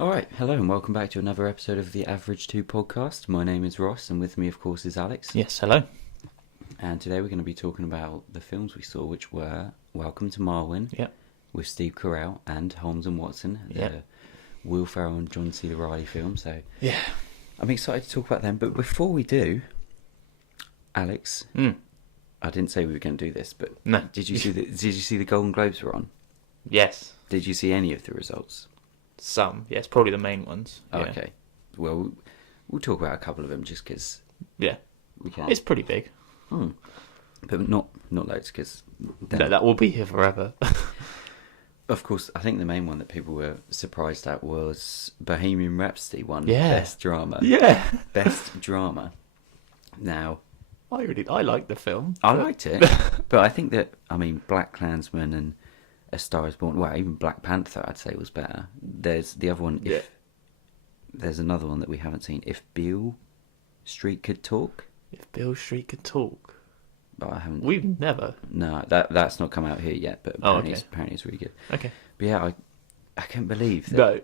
Alright, hello and welcome back to another episode of the AV2 podcast. My name is Ross and with me of course is Alex. Yes, hello. And today we're going to be talking about the films we saw, which were Welcome to Marwen Yep. with Steve Carell and Holmes and Watson, Yep. the Will Ferrell and John C. Reilly film. So Yeah. I'm excited to talk about them, but before we do, Alex, I didn't say we were going to do this, but No. did you see the Golden Globes were on? Yes. Did you see any of the results? Some. Yes, probably the main ones. Oh, Yeah. okay. Well, we'll talk about a couple of them just because Yeah. we can. It's pretty big. But not loads because No, that will be here forever. of course I think the main one that people were surprised at was Bohemian Rhapsody won Yeah. Best Drama. Yeah. Best Drama. Now I like the film. I liked it, but I think that Black Klansman and A Star Is Born. Well, even Black Panther I'd say was better. There's the other one. There's another one that we haven't seen. If Beale Street Could Talk. If Beale Street Could Talk. But I haven't. We've never. No, that's not come out here yet. But apparently, okay. apparently it's really good. Okay. But yeah, I can't believe that. No.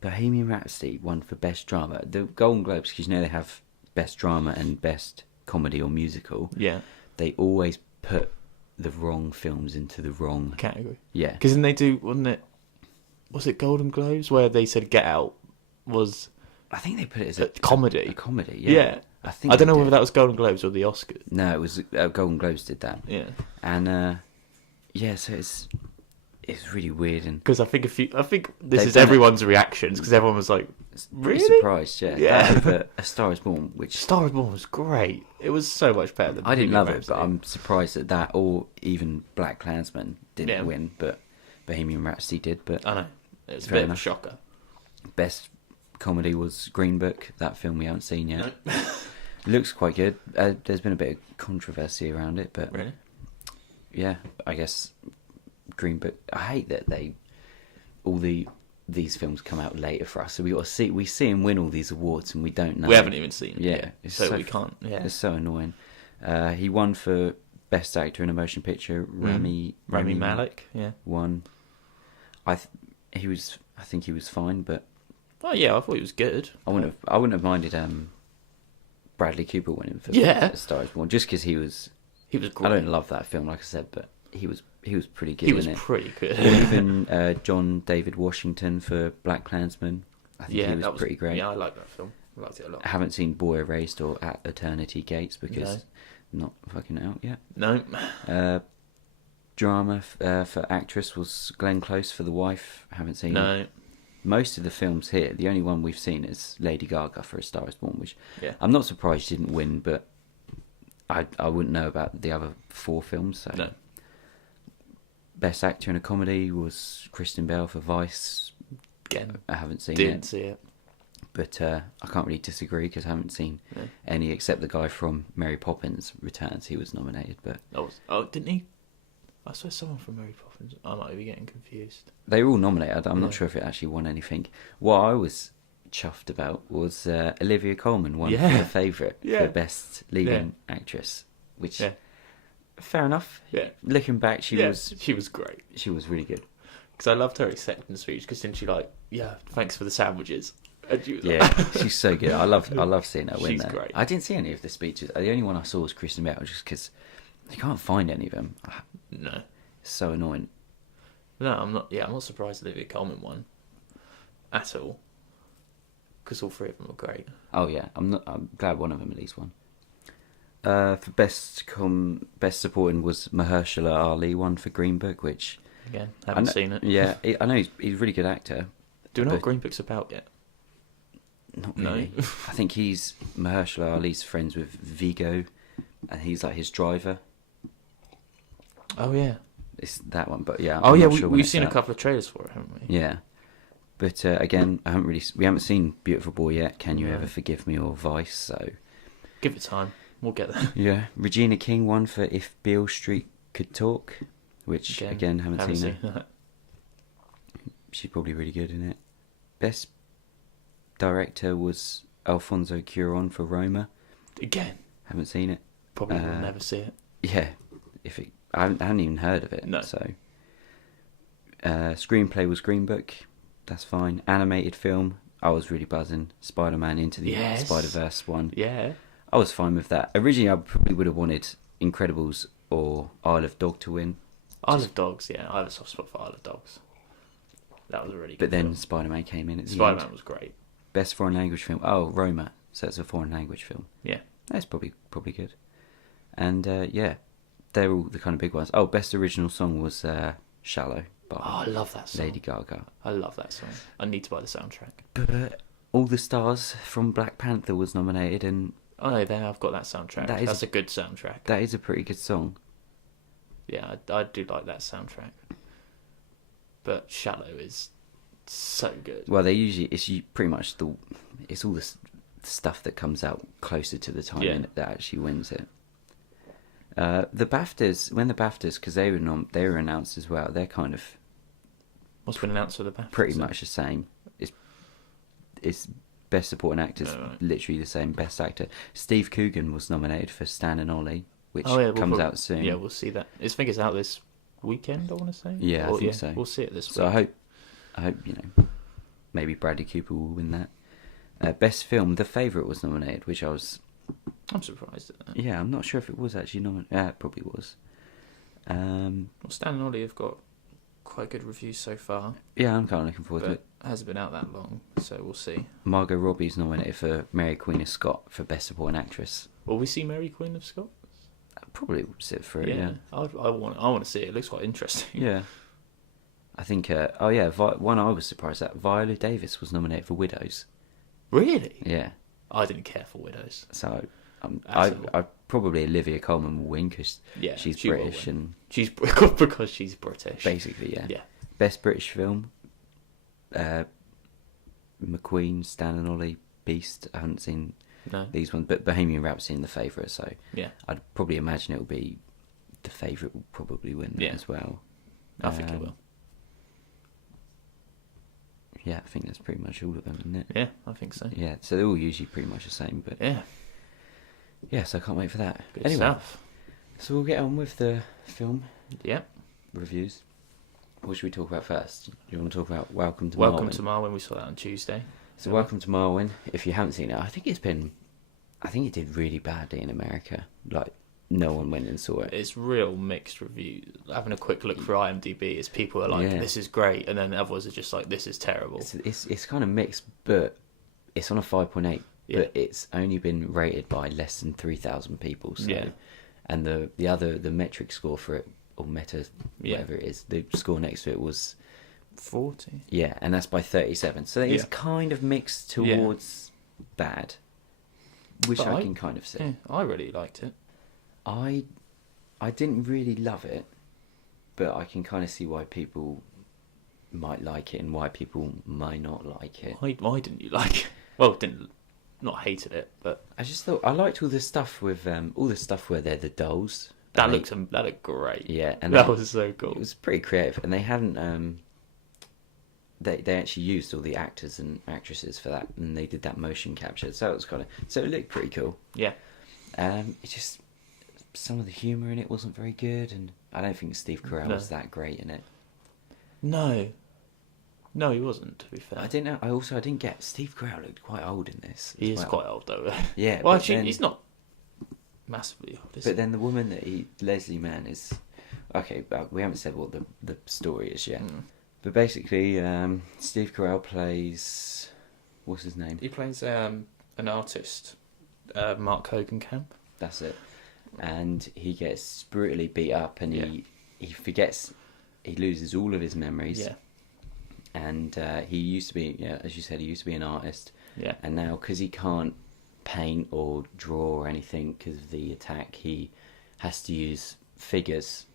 Bohemian Rhapsody won for Best Drama. The Golden Globes, because you know they have Best Drama and Best Comedy or Musical. Yeah. They always put the wrong films into the wrong Category. Yeah. Because then they do, wasn't it? Was it Golden Globes where they said Get Out was I think they put it as a comedy? A comedy, Yeah. yeah. I don't know whether that was Golden Globes or the Oscars. No, it was Golden Globes did that. Yeah. And yeah, so it's really weird and Because I think this They've is done it. everyone's reactions because everyone was like, pretty really? surprised, yeah. Yeah. That over A Star Is Born, which Star is Born was great. It was so much better than I didn't Bohemian love it, but Rhapsody. I'm surprised that or even Black Klansman didn't Yeah. win, but Bohemian Rhapsody did. But I know. It was a Fair bit enough. of a shocker. Best comedy was Green Book, that film we haven't seen yet. Looks quite good. There's been a bit of controversy around it, but Really? yeah, I guess Green Book. I hate that these films come out later for us, so we see him win all these awards and we don't know. We haven't even seen it Yeah, yet, it's so so we can't. Yeah. It's so annoying. He won for Best Actor in a Motion Picture. Rami Malek. Yeah. won. I think he was fine, but Oh yeah, I thought he was good. I wouldn't have minded Bradley Cooper winning for Yeah. A Star Is Born, just because he was. He was I great. don't love that film, like I said, but he was pretty good. He was in it. pretty good. Or even John David Washington for Black Klansman. I think yeah, he was that was pretty great. Yeah, I like that film. I liked it a lot. I haven't seen Boy Erased or At Eternity Gates because not fucking out yet. No. Drama for actress was Glenn Close for The Wife. I haven't seen it. No. Most of the films here, the only one we've seen is Lady Gaga for A Star Is Born, which Yeah. I'm not surprised she didn't win, but I wouldn't know about the other 4 films. So. No. Best actor in a comedy was Kristen Bell for Vice. Again, I haven't seen didn't it, see it. but I can't really disagree because I haven't seen No. any except the guy from Mary Poppins Returns. He was nominated, but Didn't he? I saw someone from Mary Poppins. I might be getting confused. they were all nominated. I'm not Yeah. sure if it actually won anything. What I was chuffed about was Olivia Colman won for Yeah. The Favourite Yeah. for Best Leading Actress, which Yeah. fair enough. Yeah. Looking back, she was great. she was really good. Because I loved her acceptance speech. Because then she thanks for the sandwiches. And she was Yeah, she's so good. I love seeing her win She's there. great. I didn't see any of the speeches. The only one I saw was Kristen Bell, just because you can't find any of them. No. It's so annoying. No, I'm not. Yeah, I'm not surprised Olivia Colman won. At all. Because all 3 of them were great. Oh yeah, I'm glad one of them at least won. For best supporting was Mahershala Ali won for Green Book, which Again, haven't seen it. Yeah, I know he's a really good actor. Do you know what but Green Book's about yet? Not No. really. I think Mahershala Ali's friends with Vigo, and he's like his driver. Oh yeah. It's that one, but yeah. Oh I'm yeah, not sure when we've it's seen a out. couple of trailers for it, haven't we? Yeah, but again, we haven't seen Beautiful Boy yet. Can You No. Ever Forgive Me or Vice? So Give it time. We'll get there. yeah, Regina King won for If Beale Street Could Talk, which again haven't seen her. that. She's probably really good in it. Best director was Alfonso Cuarón for Roma. Again, Haven't seen it. probably will never see it. Yeah, I haven't even heard of it. No. So, screenplay was Green Book. That's fine. Animated film, I was really buzzing. Spider-Man Into the Yes. Spider-Verse one. Yeah. I was fine with that. Originally, I probably would have wanted Incredibles or Isle of Dog to win. Isle of Dogs, yeah. I have a soft spot for Isle of Dogs. That was a really good But then film. Spider-Man came in at the Spider-Man end. was great. Best foreign language film. Oh, Roma. So it's a foreign language film. Yeah. That's probably good. And yeah, they're all the kind of big ones. Oh, best original song was Shallow by Oh, I love that song. Lady Gaga. I love that song. I need to buy the soundtrack. But All the Stars from Black Panther was nominated, and Oh, no, there I've got that soundtrack. That's a good soundtrack. that is a pretty good song. Yeah, I do like that soundtrack. But Shallow is so good. Well, it's pretty much it's all the stuff that comes out closer to the time that actually wins it. The BAFTAs, because they were announced as well, they're kind of What's been announced for the BAFTA? pretty much the same. It's best supporting actors, right. literally the same. Best actor, Steve Coogan was nominated for Stan and Ollie, which we'll comes out soon. Yeah, we'll see that. I think it's out this weekend, I want to say. Yeah, I think so. We'll see it this week. So I hope maybe Bradley Cooper will win that. Best film, The Favourite was nominated, which I'm surprised at that. Yeah, I'm not sure if it was actually nominated. Yeah, it probably was. Well, Stan and Ollie have got quite good reviews so far. Yeah, I'm kind of looking forward to it. It hasn't been out that long, so we'll see. Margot Robbie's nominated for Mary Queen of Scots for Best Supporting Actress. Will we see Mary Queen of Scots? I'd probably sit for it, yeah. I want to see it. It looks quite interesting. Yeah. I think, one I was surprised at, Viola Davis was nominated for Widows. Really? Yeah. I didn't care for Widows. So, I probably Olivia Colman will win because she's she British and... She's because she's British. Basically, yeah. Yeah. Best British film, McQueen, Stan and Ollie, Beast. I haven't seen these ones, but Bohemian Rhapsody and The Favourite, so yeah, I'd probably imagine it will be The Favourite will probably win that as well. I think it will. Yeah, I think that's pretty much all of them, isn't it? Yeah, I think so. Yeah, so they're all usually pretty much the same, but yeah, so I can't wait for that. Good anyway, stuff. So we'll get on with the film reviews. What should we talk about first? You want to talk about Welcome to Marwen? Welcome to Marwen. We saw that on Tuesday. So Welcome to Marwen. If you haven't seen it, I think it did really badly in America. Like no one went and saw it. It's real mixed reviews. Having a quick look for IMDb, is people are like, "This is great," and then others are just like, "This is terrible." It's kind of mixed, but it's on a 5.8. Yeah. But it's only been rated by less than 3,000 people. So, and the metric score for it, or meta, whatever it is, the score next to it was 40. Yeah, and that's by 37. So it's kind of mixed towards bad, which I can kind of see. Yeah, I really liked it. I didn't really love it, but I can kind of see why people might like it and why people might not like it. Why didn't you like it? Well, not hated it, but I just thought I liked all the stuff with all the stuff where they're the dolls. That looked great. Yeah, and that was so cool. It was pretty creative, and they hadn't. They actually used all the actors and actresses for that, and they did that motion capture. So it was it looked pretty cool. Yeah. It just some of the humour in it wasn't very good, and I don't think Steve Carell was that great in it. No, he wasn't. To be fair, I didn't know. I didn't get Steve Carell looked quite old in this. He is quite old though. Yeah. Well, actually, he's not massively old. But then the woman that Leslie Mann is. Okay, but we haven't said what the story is yet. But basically, Steve Carell plays. What's his name? He plays an artist, Mark Hogenkamp. That's it. And he gets brutally beat up, and he forgets. He loses all of his memories. Yeah. And he used to be, as you said, he used to be an artist. Yeah. And now, because he can't paint or draw or anything because of the attack, he has to use figures.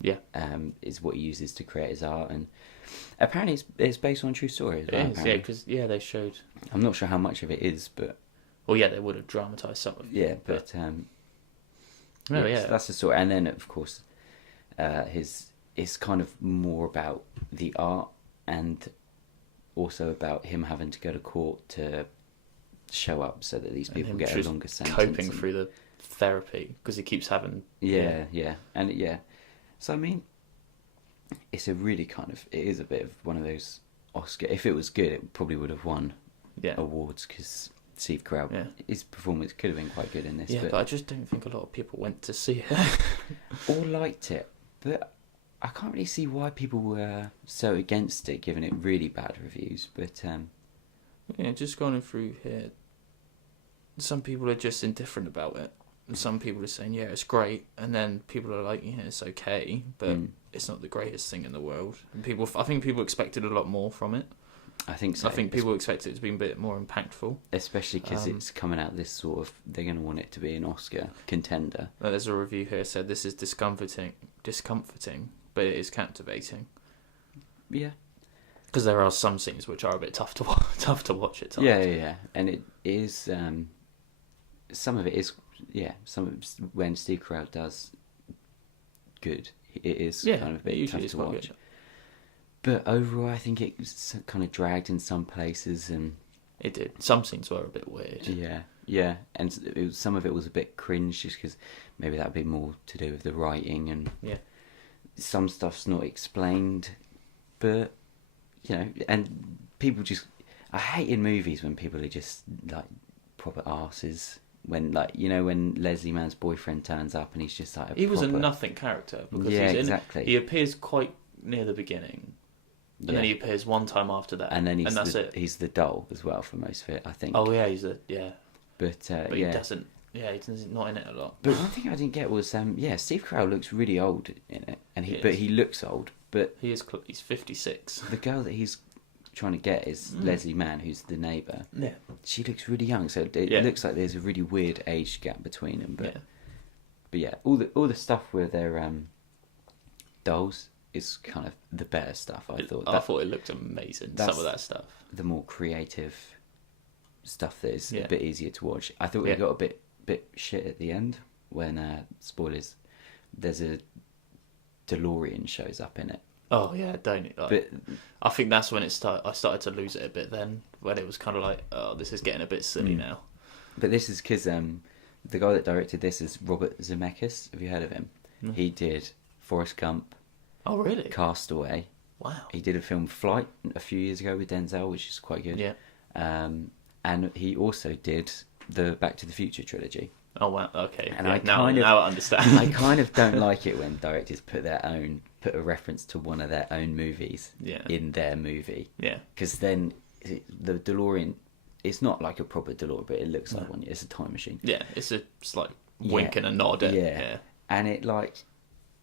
Yeah. Is what he uses to create his art, and apparently it's based on a true story as well. It is, yeah, because they showed. I'm not sure how much of it is, but. Well, yeah, they would have dramatised some of it. Yeah, but. That's the story, and then of course, it's kind of more about the art. And also about him having to go to court to show up so that these people get a longer sentence. Coping through the therapy because he keeps having. Yeah. So I mean, it's a really it is a bit of one of those Oscar. If it was good, it probably would have won Yeah. awards because Steve Carell, his performance could have been quite good in this. Yeah, but I just don't think a lot of people went to see it. Or liked it, but I can't really see why people were so against it, given it really bad reviews. But yeah, just going through here, some people are just indifferent about it. And some people are saying, yeah, it's great. And then people are like, yeah, it's okay, but it's not the greatest thing in the world. And I think people expected a lot more from it. I think so. I think people expected it to be a bit more impactful. Especially because it's coming out this sort of... They're going to want it to be an Oscar contender. There's a review here that said, this is discomforting, but it is captivating. Yeah. Because there are some scenes which are a bit tough to watch at times. Yeah. And it is... some of it is... Yeah, when Steve Carell does good, it is kind of a bit tough to watch. Good. But overall, I think it's kind of dragged in some places, and it did. Some scenes were a bit weird. Yeah, and some of it was a bit cringe, just because maybe that would be more to do with the writing, and some stuff's not explained. But and people just... I hate in movies when people are just like proper arses. When when Leslie Mann's boyfriend turns up and he's just like he was a nothing character because exactly. He appears quite near the beginning, and then he appears one time after that, and then that's it. He's the doll as well for most of it, I think. Oh yeah, But he doesn't. Yeah, he's not in it a lot. But one thing I didn't get was Steve Carell looks really old in it, and he looks old, but he's 56. The girl that he's trying to get is Leslie Mann, who's the neighbour. Yeah, she looks really young, so it looks like there's a really weird age gap between them. But all the stuff where they're dolls is kind of the better stuff. I thought it looked amazing. Some of that stuff, the more creative stuff that is a bit easier to watch. I thought it got a bit shit at the end when spoilers. There's a DeLorean shows up in it. Oh yeah, don't. But I think that's when I started to lose it a bit. Then when it was kind of like, oh, this is getting a bit silly now. But this is because the guy that directed this is Robert Zemeckis. Have you heard of him? Mm. He did Forrest Gump. Oh really? Castaway. Wow. He did a film Flight a few years ago with Denzel, which is quite good. Yeah. And he also did the Back to the Future trilogy. Oh wow, okay. And now I understand. I kind of don't like it when directors put a reference to one of their own movies in their movie. Yeah. Because then the DeLorean, it's not like a proper DeLorean, but it looks like one. It's a time machine. Yeah, it's a slight wink and a nod. Yeah. And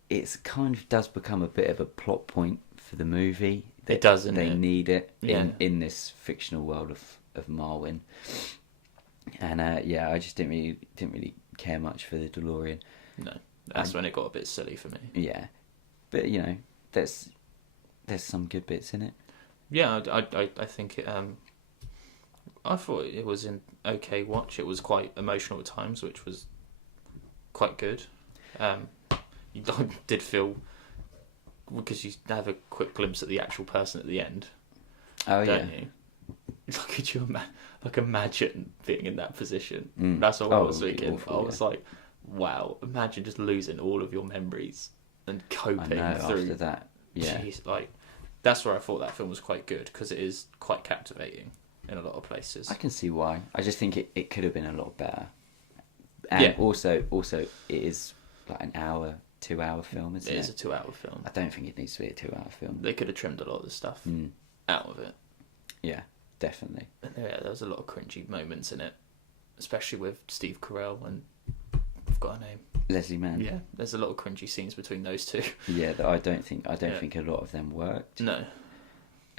it's kind of does become a bit of a plot point for the movie. It does, doesn't they it? need it in this fictional world of Marwen. And I just didn't really care much for the DeLorean. No, that's when it got a bit silly for me. Yeah, but there's some good bits in it. Yeah, I think it. I thought it was an okay watch. It was quite emotional at times, which was quite good. You did feel because you have a quick glimpse at the actual person at the end. Oh don't you? Could you imagine being in that position? That's what I was thinking. Awful, I was like, wow, imagine just losing all of your memories and coping through after that. Yeah. Jeez, that's where I thought that film was quite good because it is quite captivating in a lot of places. I can see why. I just think it could have been a lot better. And also it is like an 2-hour film, isn't it? It is a 2-hour film. I don't think it needs to be a 2-hour film. They could have trimmed a lot of the stuff out of it. Yeah. Definitely. Yeah, there was a lot of cringy moments in it, especially with Steve Carell and I've got a name. Leslie Mann. Yeah, there's a lot of cringy scenes between those two. Yeah, that I don't think a lot of them worked. No.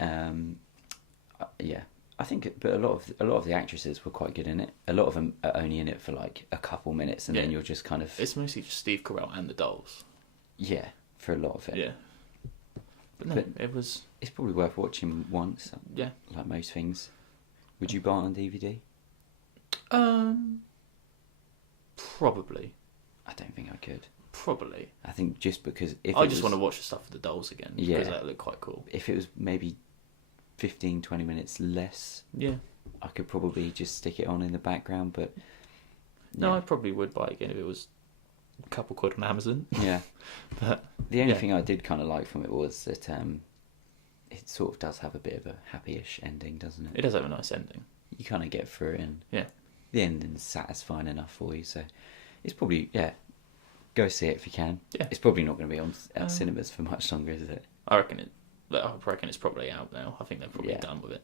Yeah, I think, but a lot of the actresses were quite good in it. A lot of them are only in it for like a couple minutes, and then you're just kind of. It's mostly just Steve Carell and the dolls. Yeah, for a lot of it. Yeah. But it was... It's probably worth watching once. Yeah. Like most things. Would you buy it on DVD? Probably. I don't think I could. Probably. I think just because... I just want to watch the stuff with the dolls again. Because that looked quite cool. If it was maybe 15-20 minutes less... Yeah. I could probably just stick it on in the background, but... No, I probably would buy it again if it was a couple quid on Amazon. Yeah. But the only thing I did kind of like from it was that it sort of does have a bit of a happy-ish ending, doesn't it? It does have a nice ending. You kind of get through it, and Yeah. the ending's satisfying enough for you. So it's probably go see it if you can. Yeah. It's probably not going to be on at cinemas for much longer, is it? I reckon it's probably out now. I think they're probably done with it.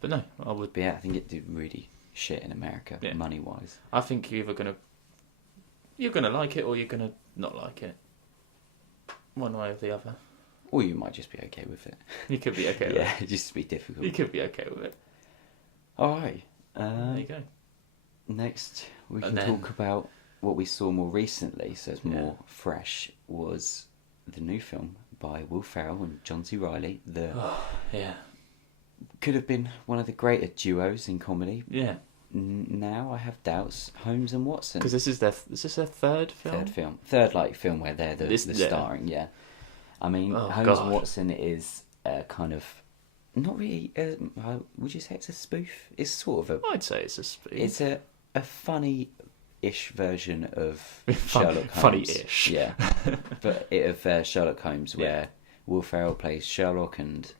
But no, I would. But yeah, I think it did really shit in America, money-wise. I think you're gonna like it or you're gonna not like it. One way or the other. Or you might just be okay with it. You could be okay with it. Yeah, it'd just be difficult. You could be okay with it. Alright. There you go. Next, we can talk about what we saw more recently, so it's more fresh, was the new film by Will Ferrell and John C. Reilly. Could have been one of the greater duos in comedy. Yeah. Now I have doubts. Holmes and Watson. Because is this their third film? Third film where they're the starring. Yeah. I mean, Holmes and Watson is kind of not really. Would you say it's a spoof? It's sort of a. I'd say it's a spoof. It's a funny-ish version of Sherlock Holmes. Funny-ish. Yeah. But of Sherlock Holmes, where Will Ferrell plays Sherlock and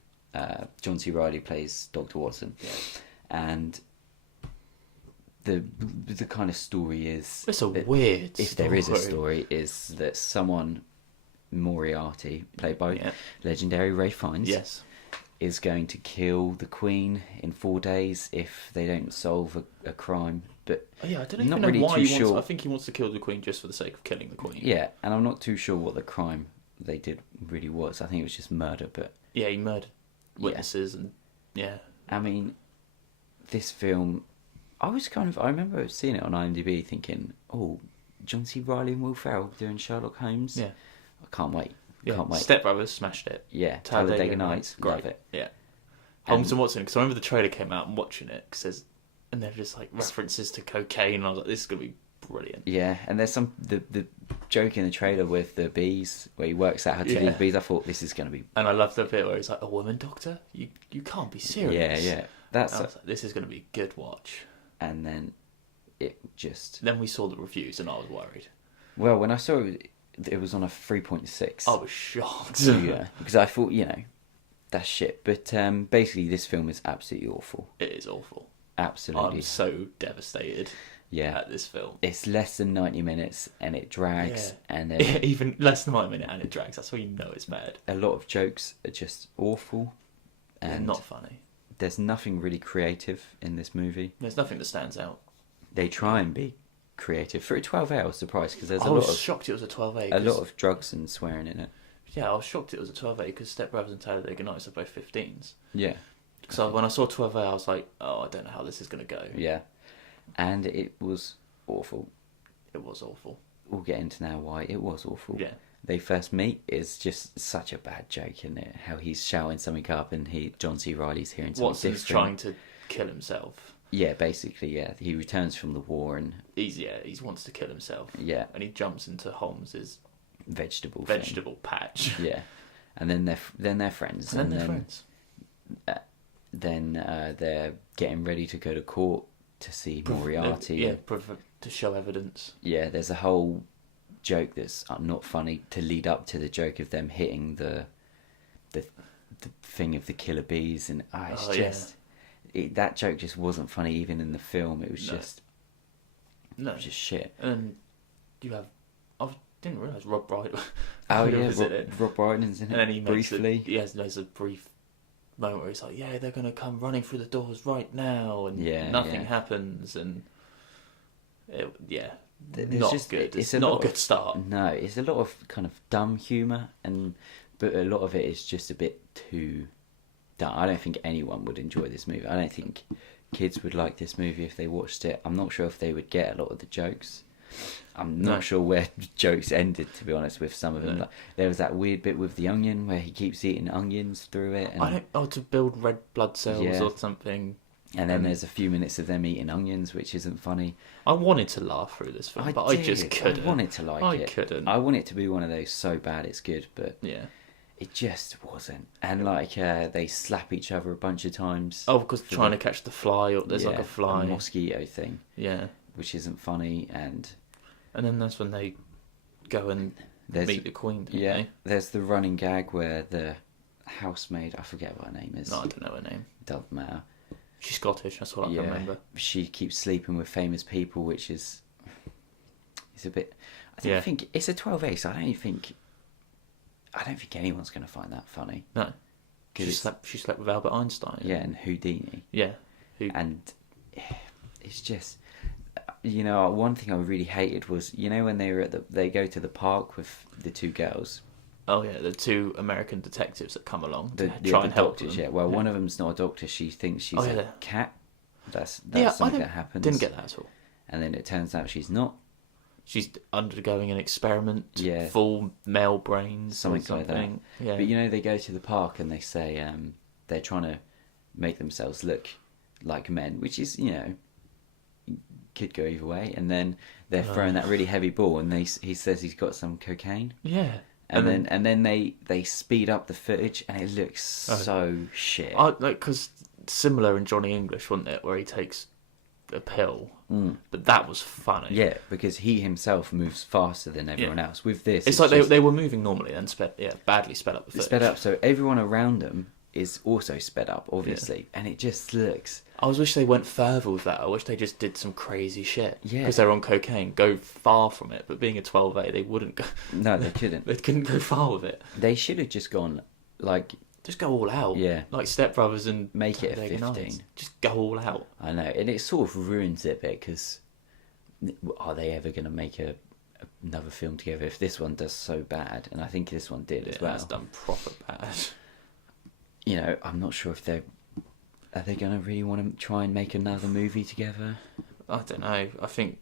John C. Reilly plays Dr. Watson. Yeah. And the kind of story is... It's a weird story. If there is a story, is that someone, Moriarty, played by legendary Ray Fiennes, is going to kill the Queen in 4 days if they don't solve a crime. But I don't even know really why he wants. I think he wants to kill the Queen just for the sake of killing the Queen. Yeah, and I'm not too sure what the crime they did really was. I think it was just murder, but... Yeah, he murdered witnesses and... Yeah. I mean, this film... I remember seeing it on IMDb thinking, oh, John C. Reilly and Will Ferrell doing Sherlock Holmes? Yeah. I can't wait. Yeah. Can't wait. Step Brothers smashed it. Yeah, Talladega Nights, great. love it. Yeah. Holmes and Watson, because I remember the trailer came out and watching it, and they're just like references to cocaine, and I was like, this is going to be brilliant. Yeah, and there's the joke in the trailer with the bees, where he works out how to do the bees. I thought this is going to be... And I love the bit where he's like, a woman doctor? You can't be serious. Yeah. I was like, this is going to be a good watch. And then it just... Then we saw the reviews and I was worried. Well, when I saw it was on a 3.6. I was shocked. Yeah, because I thought, that's shit. But basically this film is absolutely awful. It is awful. Absolutely. I'm so devastated at this film. It's less than 90 minutes and it drags. And then even less than 90 minutes and it drags. That's how you know it's bad. A lot of jokes are just awful. And not funny. There's nothing really creative in this movie. There's nothing that stands out. They try and be creative. For a 12A, I was surprised because there's I was shocked it was a 12A. A lot of drugs and swearing in it. Yeah, I was shocked it was a 12A because Step Brothers and Talladega Nights are both 15s. Yeah. So when I saw 12A, I was like, oh, I don't know how this is going to go. Yeah. And it was awful. It was awful. We'll get into now why it was awful. Yeah. They first meet is just such a bad joke, isn't it? How he's shouting something up and John C. Reilly's hearing something Watson's different. trying to kill himself. Yeah, basically, yeah. He returns from the war and... He wants to kill himself. Yeah. And he jumps into Holmes's... vegetable patch. Yeah. And then they're friends. And then they're friends. Then they're getting ready to go to court to see Moriarty. To show evidence. Yeah, there's a whole joke that's not funny to lead up to the joke of them hitting the thing of the killer bees, and that joke just wasn't funny even in the film. It was just shit. And you have... I didn't realise Rob Brydon. Oh yeah, Rob Brydon's in it. And then he briefly. There's a brief moment where he's like, "Yeah, they're gonna come running through the doors right now," and nothing happens, and not good. It's not a good start. No, it's a lot of kind of dumb humour, but a lot of it is just a bit too dumb. I don't think anyone would enjoy this movie. I don't think kids would like this movie if they watched it. I'm not sure if they would get a lot of the jokes. I'm not sure where jokes ended, to be honest, with some of them. Like, there was that weird bit with the onion where he keeps eating onions through it. And, to build red blood cells or something. And then there's a few minutes of them eating onions, which isn't funny. I wanted to laugh through this film, I just couldn't. I wanted to like it. I couldn't. I want it to be one of those so bad it's good, but it just wasn't. And they slap each other a bunch of times. Oh, because trying to catch the fly, or there's like a fly. A mosquito thing. Yeah. Which isn't funny, and then that's when they go and meet the Queen, don't they? There's the running gag where the housemaid. I forget what her name is. No, I don't know her name. Doesn't matter. She's Scottish. That's all I can remember. She keeps sleeping with famous people, which is it's a bit. I think it's a 12A, so I don't think anyone's going to find that funny. No. She slept with Albert Einstein. Yeah, and Houdini. Yeah. And it's just, one thing I really hated was, when they go to the park with the two girls. Oh yeah, the two American detectives that come along to try and help them. Yeah, well, one of them's not a doctor. She thinks she's a cat. That's something that happens. Didn't get that at all. And then it turns out she's not. She's undergoing an experiment. Yeah. Full male brains. Something like that. Yeah. But they go to the park and they say they're trying to make themselves look like men, which is could go either way. And then they're throwing that really heavy ball, and he says he's got some cocaine. Yeah. And then they speed up the footage, and it looks so shit. Because similar in Johnny English, wasn't it, where he takes a pill, but that was funny. Yeah, because he himself moves faster than everyone else. With this, it's like they were moving normally and badly sped up the footage. Sped up, so everyone around them is also sped up, obviously, and it just looks. I wish they went further with that. I wish they just did some crazy shit. Yeah, because they're on cocaine, go far from it. But being a 12A, they wouldn't go. No, they couldn't. They couldn't go far with it. They should have just gone just go all out. Yeah, like Step Brothers and make it a 15. Just go all out. I know, and it sort of ruins it a bit because are they ever going to make another film together if this one does so bad? And I think this one did as well. It's done proper bad. I'm not sure if are they going to really want to try and make another movie together? I don't know. I think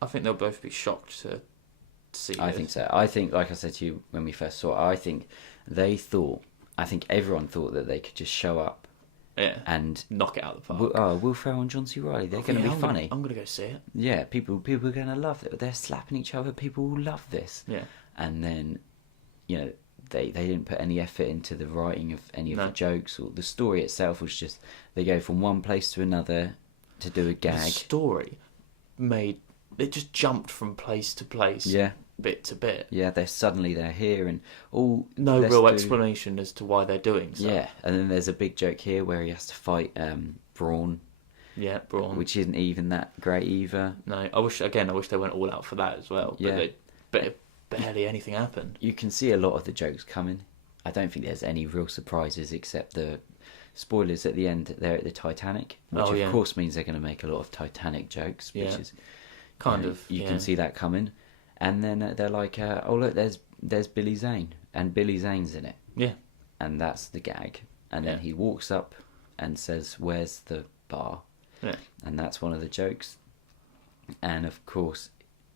they'll both be shocked to see this. I think so. I think, like I said to you when we first saw it, I think everyone thought that they could just show up and knock it out of the park. Will Ferrell and John C. Reilly, they're going to be funny. I'm going to go see it. Yeah, people are going to love it. They're slapping each other. People will love this. Yeah. And then, they didn't put any effort into the writing of any of the jokes, or the story itself was just they go from one place to another to do a gag. The story it just jumped from place to place, bit to bit. Yeah, they're here and no real explanation as to why they're doing so. Yeah, and then there's a big joke here where he has to fight Braun. Yeah, Braun, which isn't even that great either. No, I wish they went all out for that as well. Yeah, but barely anything happened. You can see a lot of the jokes coming. I don't think there's any real surprises except the spoilers at the end. They're at the Titanic, which of course means they're going to make a lot of Titanic jokes, which is you can see that coming. And then they're like, "Oh look, there's Billy Zane, and Billy Zane's in it." Yeah, and that's the gag. And then he walks up and says, "Where's the bar?" Yeah, and that's one of the jokes. And of course,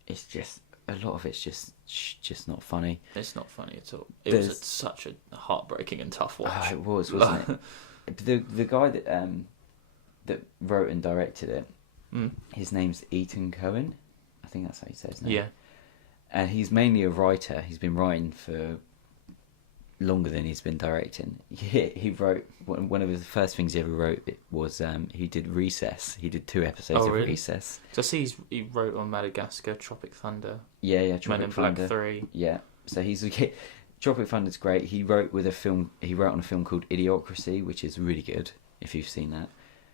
it's just. A lot of it's just not funny. It's not funny at all. It was such a heartbreaking and tough watch. Oh, it was, wasn't it? The guy that wrote and directed it, his name's Ethan Cohen. I think that's how he says his name. Yeah. And he's mainly a writer. He's been writing for longer than he's been directing. He wrote one of the first things he ever wrote. It was he did Recess. He did 2 episodes of Recess. So I see he wrote on Madagascar, Tropic Thunder. Yeah, Tropic Men in Thunder. Black 3. Yeah, so Tropic Thunder's great. He wrote on a film called Idiocracy, which is really good. If you've seen that.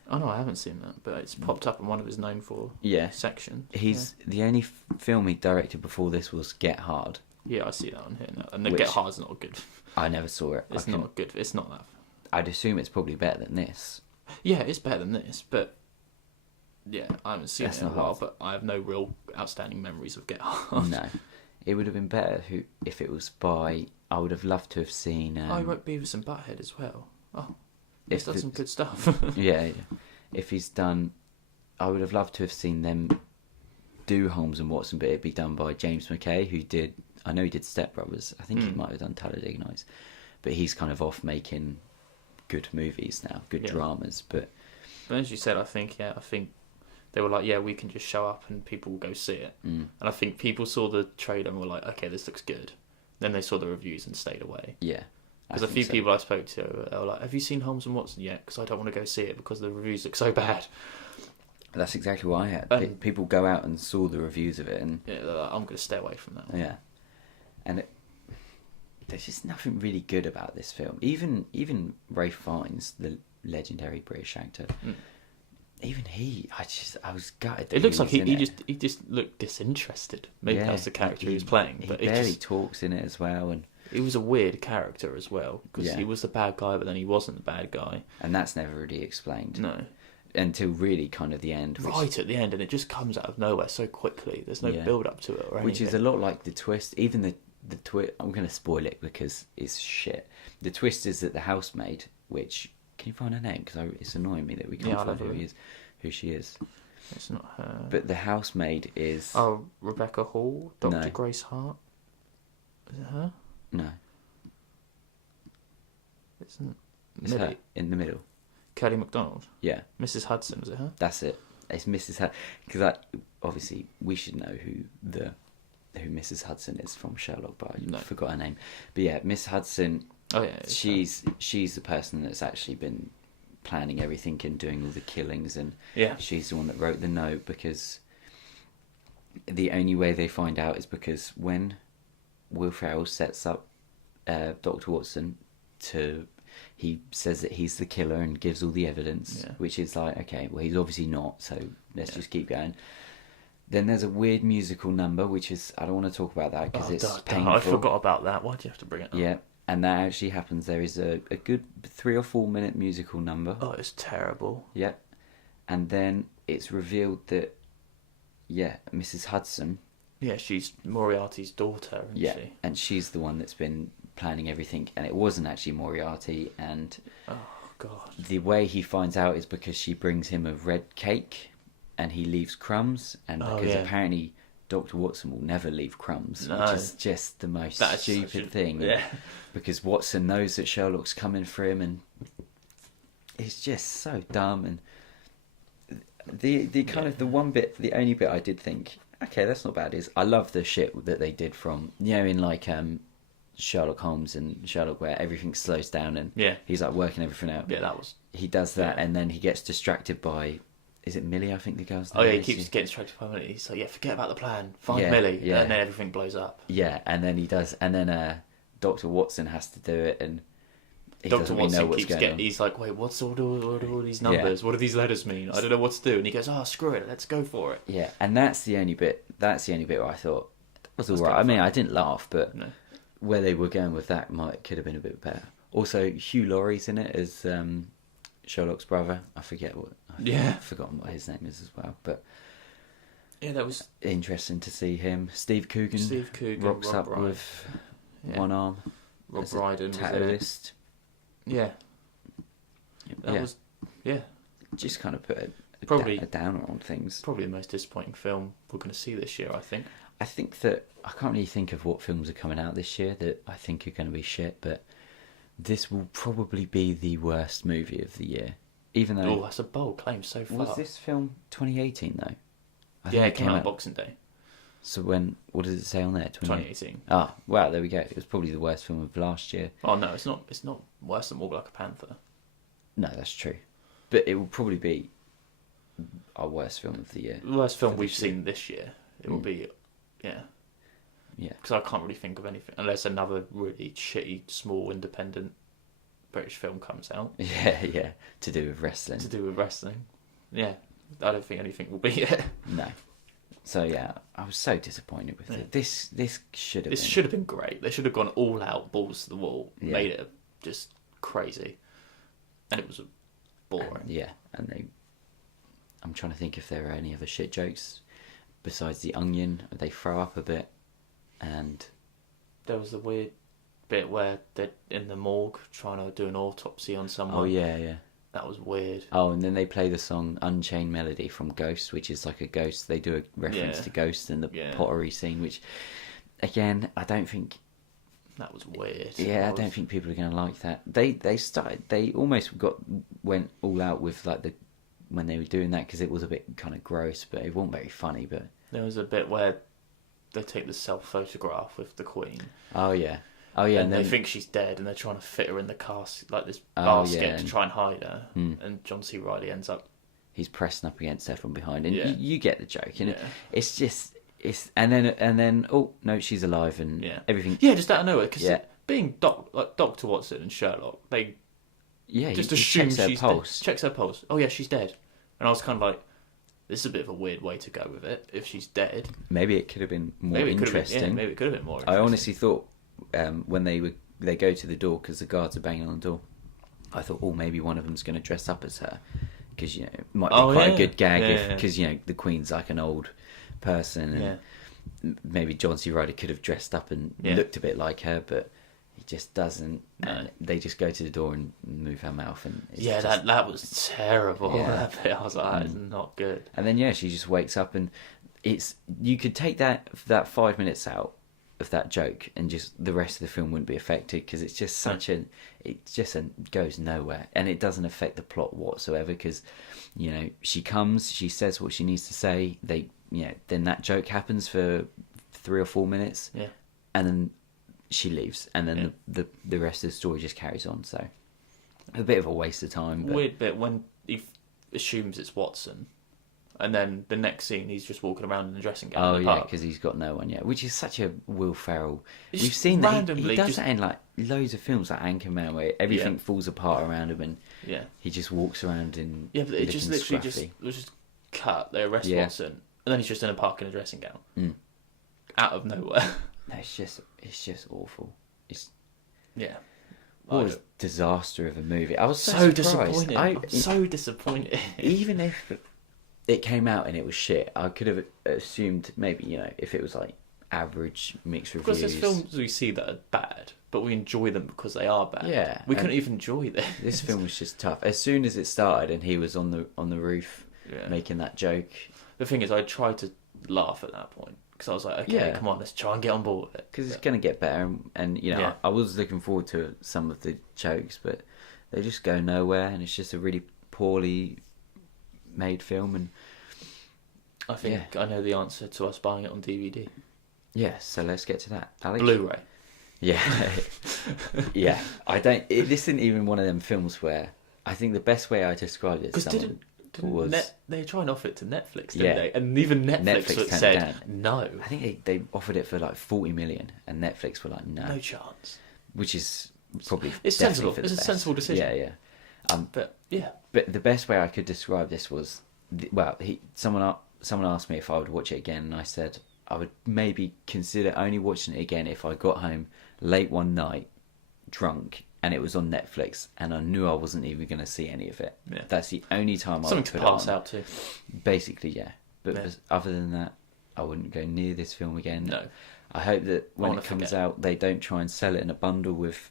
Oh no, I haven't seen that, but it's popped up in one of his known for section. The only film he directed before this was Get Hard. Yeah, I see that on here now. And Get Hard's not good. I never saw it. It's not good. It's not that. I'd assume it's probably better than this. Yeah, it's better than this, but yeah, I haven't seen it in a while, but I have no real outstanding memories of Get Hard. No. It would have been better if it was by... I would have loved to have seen... he wrote Beavis and Butthead as well. Oh, he's done some good stuff. Yeah. If he's done... I would have loved to have seen them do Holmes and Watson, but it'd be done by James McKay, who did... I know he did Step Brothers. I think he might have done Talladega Nights. But he's kind of off making good movies now, good dramas. But as you said, I think they were like, yeah, we can just show up and people will go see it. And I think people saw the trailer and were like, okay, this looks good. Then they saw the reviews and stayed away. Yeah. Because a few people I spoke to were like, have you seen Holmes and Watson yet? Because I don't want to go see it because the reviews look so bad. That's exactly what I had. People go out and saw the reviews of it and... Yeah, they're like, I'm going to stay away from that one. Yeah. And there's just nothing really good about this film. Even Ralph Fiennes, the legendary British actor, even I was gutted. It looks like he just looked disinterested. Maybe that's the character he was playing. But he barely talks in it as well, and he was a weird character as well because he was the bad guy, but then he wasn't the bad guy, and that's never really explained. No. Until really kind of the end. Right at the end, and it just comes out of nowhere so quickly. There's no build up to it or anything. Which is a lot like the twist. Even the twist, I'm going to spoil it because it's shit. The twist is that the housemaid, which, can you find her name? Because it's annoying me that we can't find who she is. It's not her. But the housemaid is... Oh, Rebecca Hall? Dr. Grace Hart? Is it her? No. It's her in the middle. Kelly MacDonald? Yeah. Mrs. Hudson, is it her? That's it. It's Mrs. Hudson. Because obviously we should know who Mrs. Hudson is from Sherlock, but I forgot her name. But yeah, Miss Hudson, she's the person that's actually been planning everything and doing all the killings, and she's the one that wrote the note, because the only way they find out is because when Will Ferrell sets up Dr. Watson he says that he's the killer and gives all the evidence, which is like, okay, well, he's obviously not, so let's just keep going. Then there's a weird musical number, which is, I don't want to talk about that because it's painful. I forgot about that. Why'd you have to bring it up? Yeah, and that actually happens. There is a good 3 or 4 minute musical number. Oh, it's terrible. Yeah, and then it's revealed that, Mrs. Hudson... Yeah, she's Moriarty's daughter, isn't she? And she's the one that's been planning everything, and it wasn't actually Moriarty, and oh god, the way he finds out is because she brings him a red cake and he leaves crumbs, and because apparently Dr. Watson will never leave crumbs, which is just the most stupid thing, because Watson knows that Sherlock's coming for him, and it's just so dumb. And the kind of the only bit I did think, okay, that's not bad, is I love the shit that they did from, in like Sherlock Holmes and Sherlock, where everything slows down and he's like working everything out. Yeah, that was... He does that, and then he gets distracted by... Is it Millie, I think the girl's name? Oh, yeah, he keeps getting distracted by Millie. He's like, forget about the plan. Find Millie. Yeah. And then everything blows up. Yeah, and then he does... And then Dr. Watson has to do it, and he Dr. Watson know what's going on. He's like, wait, what's all these numbers? What do these letters mean? I don't know what to do. And he goes, screw it, let's go for it. Yeah, and that's the only bit where I thought, that was all right. I mean, I didn't laugh, but... No. Where they were going with that could have been a bit better. Also, Hugh Laurie's in it as Sherlock's brother. I've forgotten what his name is as well. But that was interesting to see him. Steve Coogan rocks Rob up Brydon. with one arm. Rob Brydon was tattooist. Yeah, that was just kind of put probably a downer on things. Probably the most disappointing film we're going to see this year, I think. I think that I can't really think of what films are coming out this year that I think are going to be shit, but this will probably be the worst movie of the year. Even though... that's a bold claim so far. Was this film 2018 though? It came out Boxing Day. So what does it say on there? 2018. Ah, wow, there we go. It was probably the worst film of last year. Oh no, it's not. It's not worse than Walk Like a Panther. No, that's true. But it will probably be our worst film of the year. The worst film we've seen this year. It will be... Yeah. Because I can't really think of anything unless another really shitty, small, independent British film comes out. Yeah. To do with wrestling. Yeah. I don't think anything will be it. No. So yeah, I was so disappointed with it. This should have been great. They should have gone all out, balls to the wall, made it just crazy, and it was boring. I'm trying to think if there are any other shit jokes besides the onion. They throw up a bit, and there was the weird bit where they're in the morgue trying to do an autopsy on someone. Oh yeah. That was weird. Oh, and then they play the song Unchained Melody from Ghost, which is like a Ghost. They do a reference to Ghost in the pottery scene, which, again, I don't think... That was weird. Yeah, I don't think people are going to like that. They almost went all out with like when they were doing that, because it was a bit kind of gross, but it wasn't very funny. But there was a bit where they take the self-photograph with the Queen. Oh yeah. And they think she's dead, and they're trying to fit her in the casket, like this basket, to try and hide her. And John C. Reilly ends up... He's pressing up against her from behind, and you get the joke. And it's and then oh no, she's alive, and everything. Yeah, just out of nowhere, because being Dr. Watson and Sherlock, they just he assume checks her she's pulse. dead. Checks her pulse. Oh yeah, she's dead. And I was kind of like, this is a bit of a weird way to go with it. If she's dead, Maybe it could have been more interesting. Maybe it could have been more interesting. I honestly thought when they go to the door because the guards are banging on the door, I thought, maybe one of them's going to dress up as her, because it might be quite a good gag because the Queen's like an old person, and maybe John C. Reilly could have dressed up and looked a bit like her, but he just doesn't. No. And they just go to the door and move her mouth, and that was terrible. That bit, I was like, that is not good. And then she just wakes up, and you could take that 5 minutes out of that joke, and just the rest of the film wouldn't be affected, because it's just goes nowhere, and it doesn't affect the plot whatsoever, because she comes, she says what she needs to say, then that joke happens for 3 or 4 minutes, and then she leaves, and then the rest of the story just carries on. So a bit of a waste of time. But... Weird bit when he assumes it's Watson, and then the next scene he's just walking around in a dressing gown. Oh yeah, because he's got no one yet, which is such a Will Ferrell. We've seen that he does that in like loads of films, like Anchorman, where everything falls apart around him, and he just walks around in but it just literally just cut. They arrest Watson, and then he's just in a park in a dressing gown, out of nowhere. No, it's just awful. What a disaster of a movie. I was so surprised. disappointed. I'm so disappointed. Even if it came out and it was shit, I could have assumed maybe, if it was like average mixed reviews. Because there's films we see that are bad, but we enjoy them because they are bad. Yeah. We couldn't even enjoy this. This film was just tough. As soon as it started and he was on the roof making that joke. The thing is, I tried to laugh at that point, because I was like, okay, come on, let's try and get on board with it. Because it's going to get better, and I was looking forward to some of the jokes, but they just go nowhere, and it's just a really poorly made film. And I think I know the answer to us buying it on DVD. Yeah, so let's get to that. Alex? Blu-ray. Yeah. This isn't even one of them films where I think the best way I described it to someone was... they try and offer it to Netflix, didn't they? And even Netflix said no. I think they offered it for like 40 million, and Netflix were like, no chance. Which is probably sensible. For the best. A sensible decision. Yeah. But the best way I could describe this was, someone asked me if I would watch it again, and I said I would maybe consider only watching it again if I got home late one night, drunk, and it was on Netflix, and I knew I wasn't even going to see any of it. Yeah. That's the only time I would put it on. Something to pass out to. Basically, yeah. But other than that, I wouldn't go near this film again. No. I hope that when it comes out, they don't try and sell it in a bundle with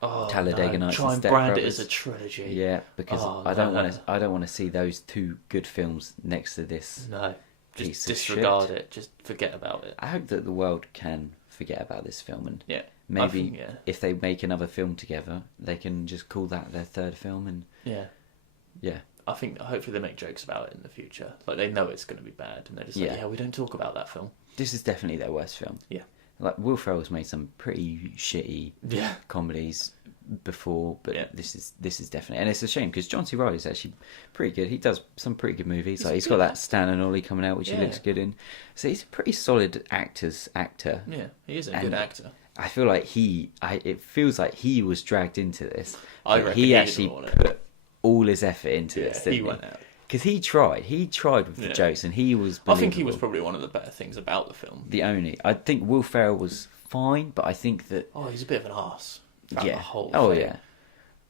Talladega Nights try and and brand Brothers. it as a trilogy. Yeah, because I don't want to see those two good films next to this. No, just disregard it. Just forget about it. I hope that the world can forget about this film, and maybe if they make another film together, they can just call that their third film. And I think hopefully they make jokes about it in the future. Like, they know it's going to be bad, and they're just like, we don't talk about that film. This is definitely their worst film. Yeah. Like, Will Ferrell's made some pretty shitty comedies before, but this is definitely, and it's a shame because John C. Reilly's actually pretty good. He does some pretty good movies. He's got that Stan and Ollie coming out, which he looks good in. So he's a pretty solid actor. Yeah, he is a good actor. I feel like it feels like he was dragged into this. I reckon he actually put all his effort into this. He went out. Because he tried with the jokes, and he was believable. I think he was probably one of the better things about the film. I think Will Ferrell was fine, but I think that... he's a bit of an arse. The whole thing. Yeah.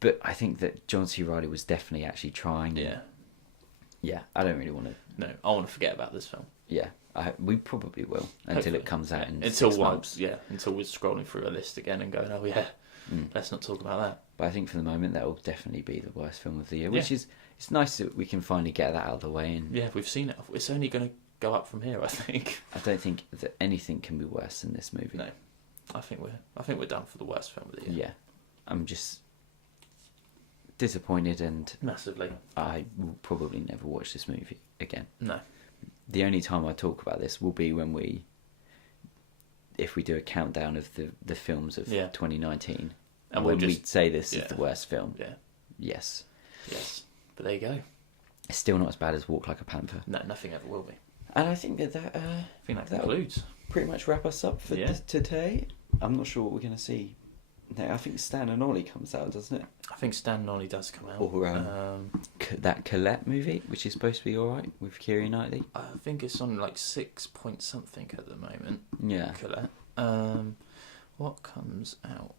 But I think that John C. Reilly was definitely actually trying. Yeah. Yeah, I don't really want to... No, I want to forget about this film. Yeah, we probably will until it comes out in until 6 months. Until we're scrolling through a list again and going, let's not talk about that. But I think for the moment that will definitely be the worst film of the year, which is... It's nice that we can finally get that out of the way. And we've seen it. It's only going to go up from here, I think. I don't think that anything can be worse than this movie. No, I think we're done for the worst film of the year. Yeah, I'm just disappointed, and massively. I will probably never watch this movie again. No. The only time I talk about this will be if we do a countdown of the films of 2019, and when we say this is the worst film. Yeah. Yes. But there you go. It's still not as bad as Walk Like a Panther. No, nothing ever will be. And I think that concludes. Pretty much wrap us up for today. I'm not sure what we're going to see No, I think Stan and Ollie comes out, doesn't it? I think Stan and Ollie does come out. Or that Colette movie, which is supposed to be alright with Keira Knightley. I think it's on like 6 point something at the moment. Yeah. Colette. What comes out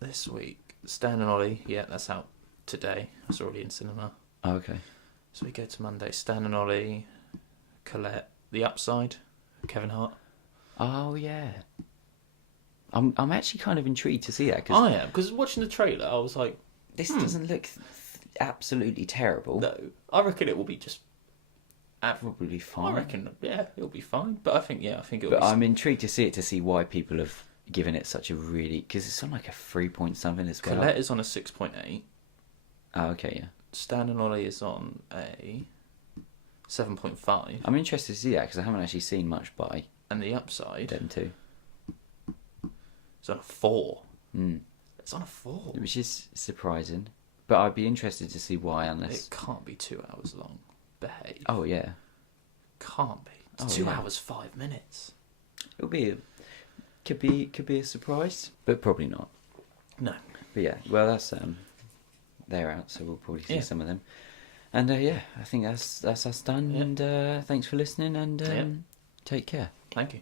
this week? Stan and Ollie. Yeah, that's out today. That's already in cinema. Oh, okay. So we go to Monday. Stan and Ollie, Colette, The Upside, Kevin Hart. Oh yeah. I'm actually kind of intrigued to see that. I am, because watching the trailer, I was like, this doesn't look absolutely terrible. no, I reckon it will be just Probably fine. I reckon, yeah, it'll be fine. But I think it'll But be. I'm intrigued to see it, to see why people have given it such a really, because it's on like a 3 point something as well. Colette is on a 6.8. Oh, okay, yeah. Stan and Ollie is on a 7.5. I'm interested to see that because I haven't actually seen much by And The Upside them two. is on a 4. Mm. It's on a 4. Which is surprising. But I'd be interested to see why, unless... It can't be 2 hours long. Behave. Oh, yeah. Can't be. It's 2 hours 5 minutes. It'll be could be a surprise, but probably not. No. But yeah, well, that's they're out, so we'll probably see some of them. And yeah, I think that's us done. Yeah. And thanks for listening, and take care. Thank you.